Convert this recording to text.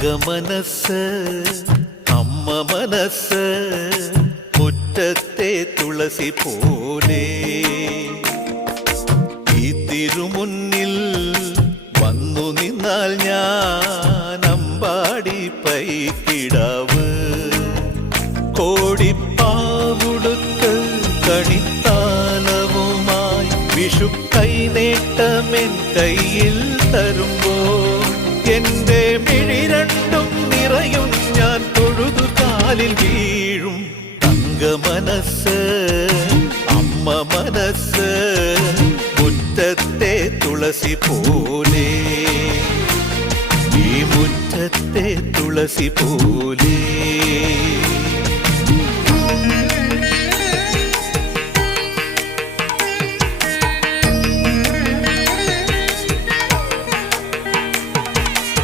തങ്കമനസ് അമ്മ മനസ് മുറ്റത്തെ തുളസി പോലെ ഈ തിരുമുന്നിൽ വന്നു നിന്നാൽ ഞാൻ അമ്പാടി പൈക്കിടാവ് കോടിപ്പാവുടുത്ത് കണിത്താലവുമായി വിഷു കൈനേട്ടമെൻ കയ്യിൽ തരുമ്പോൾ എന്റെ മിഴി രണ്ടും നിറയും ഞാൻ തൊഴുതു കാലിൽ വീഴും തങ്കമനസ് അമ്മ മനസ് മുറ്റത്തെ തുളസി പോലെ ഈ മുറ്റത്തെ തുളസി പോലെ